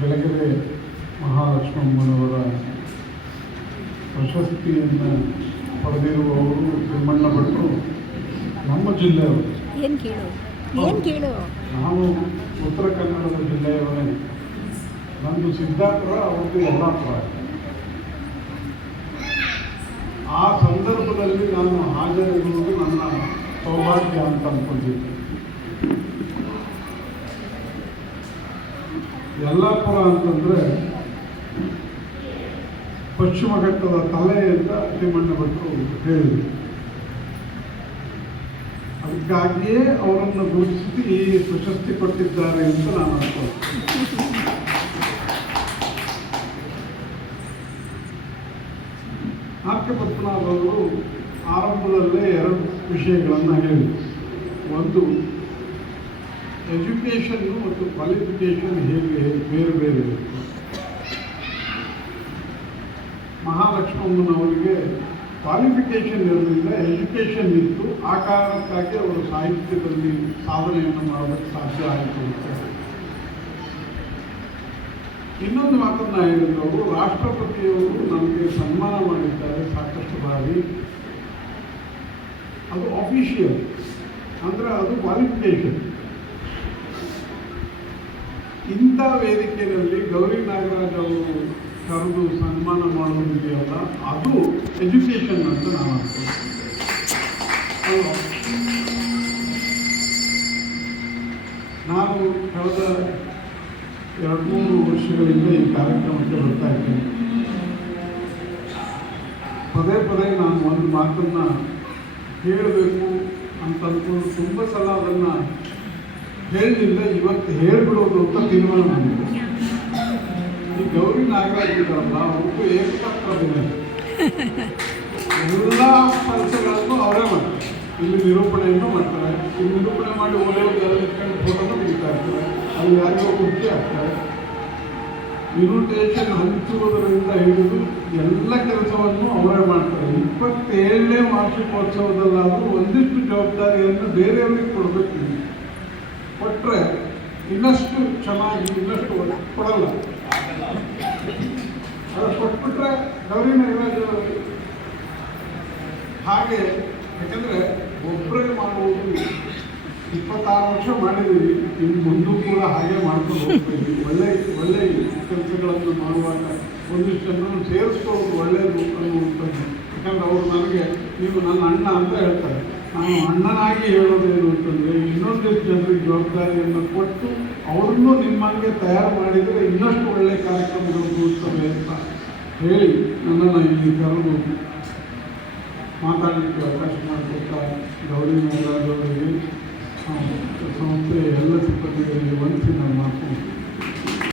ಬೆಳಗೆರೆ ಮಹಾಲಕ್ಷ್ಮಮ್ಮನವರ ಪ್ರಶಸ್ತಿಯನ್ನು ಪಡೆದಿರುವವರು ತಿಮ್ಮಣ್ಣ ಭಟ್ರು ನಮ್ಮ ಜಿಲ್ಲೆಯವರು. ನಾನು ಉತ್ತರ ಕನ್ನಡದ ಜಿಲ್ಲೆಯವರೇ. ನಂದು ಸಿದ್ದಾಪುರ, ಅವ್ರದ್ದು ಯಲ್ಲಾಪುರ. ಆ ಸಂದರ್ಭದಲ್ಲಿ ನಾನು ಹಾಜರಿರುವುದು ನನ್ನ ಸೌಭಾಗ್ಯ ಅಂತ ಅಂದ್ಕೊಂಡಿದ್ದೆ. ಯಲ್ಲಾಪುರ ಅಂತಂದರೆ ಪಶ್ಚಿಮ ಘಟ್ಟದ ತಲೆ ಅಂತ ತಿಮ್ಮಣ್ಣ ಭಟ್ರು ಹೇಳಿದರು. ಅದಕ್ಕಾಗಿಯೇ ಅವರನ್ನು ಗುರುತಿಸಿ ಈ ಪ್ರಶಸ್ತಿ ಕೊಟ್ಟಿದ್ದಾರೆ ಅಂತ ನಾನು ಅನ್ಕೊಂಡು. ಆರ್ಕೆ ಪದ್ಮನಾಭ ಅವರು ಆರಂಭದಲ್ಲೇ ಎರಡು ವಿಷಯಗಳನ್ನು ಹೇಳಿದರು. ಒಂದು, ಎಜುಕೇಷನ್ನು ಮತ್ತು ಕ್ವಾಲಿಫಿಕೇಷನ್ ಹೇಗೆ ಬೇರೆ ಬೇರೆ ಇರುತ್ತೆ. ಮಹಾಲಕ್ಷ್ಮಮ್ಮನವರಿಗೆ ಕ್ವಾಲಿಫಿಕೇಷನ್ ಇರಲಿಲ್ಲ, ಎಜುಕೇಷನ್ ಇತ್ತು. ಆ ಕಾರಣಕ್ಕಾಗಿ ಅವರು ಸಾಹಿತ್ಯದಲ್ಲಿ ಸಾಧನೆಯನ್ನು ಮಾಡೋದಕ್ಕೆ ಸಾಧ್ಯ ಆಯಿತು ಅಂತ. ಇನ್ನೊಂದು ಮಾತನ್ನು ಹೇಳಿದ್ರು ಅವರು, ರಾಷ್ಟ್ರಪತಿಯವರು ನಮಗೆ ಸನ್ಮಾನ ಮಾಡಿದ್ದಾರೆ ಸಾಕಷ್ಟು ಬಾರಿ. ಅದು ಆಫಿಷಿಯಲ್, ಅಂದರೆ ಅದು ಕ್ವಾಲಿಫಿಕೇಷನ್. ಇಂಥ ವೇದಿಕೆಯಲ್ಲಿ ಗೌರಿ ನಾಗರಾಜ್ ಅವರು ಕರೆದು ಸನ್ಮಾನ ಮಾಡೋದಿದೆಯಲ್ಲ, ಅದು ಎಜುಕೇಷನ್ ಅಂತ ನಾನು ಅನ್ಕೊಂಡು. ನಾನು ಕಳೆದ 2-3 ವರ್ಷಗಳಿಂದ ಈ ಕಾರ್ಯಕ್ರಮಕ್ಕೆ ಬರ್ತಾ ಇದ್ದೇನೆ. ಪದೇ ಪದೇ ನಾನು ಒಂದು ಮಾತನ್ನು ಹೇಳಬೇಕು ಅಂತ ಅಂದ್ಕೊಂಡು ತುಂಬ ಸಲ ಅದನ್ನು ಹೇಳಲಿಲ್ಲ. ಇವತ್ತು ಹೇಳಿಬಿಡೋದು ಅಂತ ತೀರ್ಮಾನ ಮಾಡಿದೆ. ಈ ಗೌರಿ ನಾಗರಾಜ್ ಇದ್ದಾರಲ್ಲ, ಅವ್ರಿಗೂ ಏಕತಾ ಪ್ರತಿಮೆ. ಎಲ್ಲ ಕೆಲಸಗಳನ್ನು ಅವರೇ ಮಾಡ್ತಾರೆ. ಇಲ್ಲಿ ನಿರೂಪಣೆಯನ್ನು ಮಾಡ್ತಾರೆ. ಇಲ್ಲಿ ನಿರೂಪಣೆ ಮಾಡಿ ಓದೋದು ಎಲ್ಲ ಫೋಟೋನ ತೆಗಿತಾ ಇರ್ತಾರೆ. ಅಲ್ಲಿ ಯಾರಿಗೋ ಖುಷಿ ಆಗ್ತಾರೆ. ಇನ್ವಿಟೇಷನ್ ಹಂಚುವುದರಿಂದ ಹಿಡಿದು ಎಲ್ಲ ಕೆಲಸವನ್ನು ಅವರೇ ಮಾಡ್ತಾರೆ. 27ನೇ ವಾರ್ಷಿಕೋತ್ಸವದಲ್ಲಾದರೂ ಒಂದಿಷ್ಟು ಜವಾಬ್ದಾರಿಯನ್ನು ಬೇರೆಯವ್ರಿಗೆ ಕೊಡಬೇಕು. ಕೊಟ್ಟರೆ ಇನ್ನಷ್ಟು ಚೆನ್ನಾಗಿ, ಇನ್ನಷ್ಟು ಕೊಡಲ್ಲ. ಅದು ಕೊಟ್ಬಿಟ್ರೆ ಗೌರಿ ನಾಗರಾಜ್ ಹಾಗೆ. ಯಾಕಂದರೆ ಒಬ್ಬರೇ ಮಾಡುವುದು 26 ವರ್ಷ ಮಾಡಿದ್ದೀವಿ. ಇನ್ನು ಮುಂದೂ ಕೂಡ ಹಾಗೆ ಮಾಡ್ಕೊಂಡು ಹೋಗ್ತೀವಿ. ಒಳ್ಳೆಯ ಕೆಲಸಗಳನ್ನು ಮಾಡುವಾಗ ಒಂದಿಷ್ಟು ಜನರನ್ನು ಸೇರಿಸ್ಕೊಳ್ಳೋದು ಒಳ್ಳೆಯದು ಅನ್ನುವಂಥದ್ದು. ಯಾಕಂದರೆ ಅವರು ನನಗೆ ನೀವು ನನ್ನ ಅಣ್ಣ ಅಂತ ಹೇಳ್ತಾರೆ. ನಾನು ಅಣ್ಣನಾಗಿ ಹೇಳೋದೇನು ಅಂತಂದರೆ, ಇನ್ನೊಂದಿಷ್ಟು ಜನರಿಗೆ ಜವಾಬ್ದಾರಿಯನ್ನು ಕೊಟ್ಟು ಅವ್ರನ್ನೂ ನಿಮ್ಮಂಗೆ ತಯಾರು ಮಾಡಿದರೆ ಇನ್ನಷ್ಟು ಒಳ್ಳೆಯ ಕಾರ್ಯಕ್ರಮಗಳು ಕೂರ್ತವೆ ಅಂತ ಹೇಳಿ ನನ್ನನ್ನು ಇಲ್ಲಿ ಕರೆದು ಮಾತಾಡಲಿಕ್ಕೆ ಅವಕಾಶ ಮಾಡಿಕೊಟ್ಟ ಗೌರಿ ನಾಗರಾಜ್ ಅವರಿಗೆ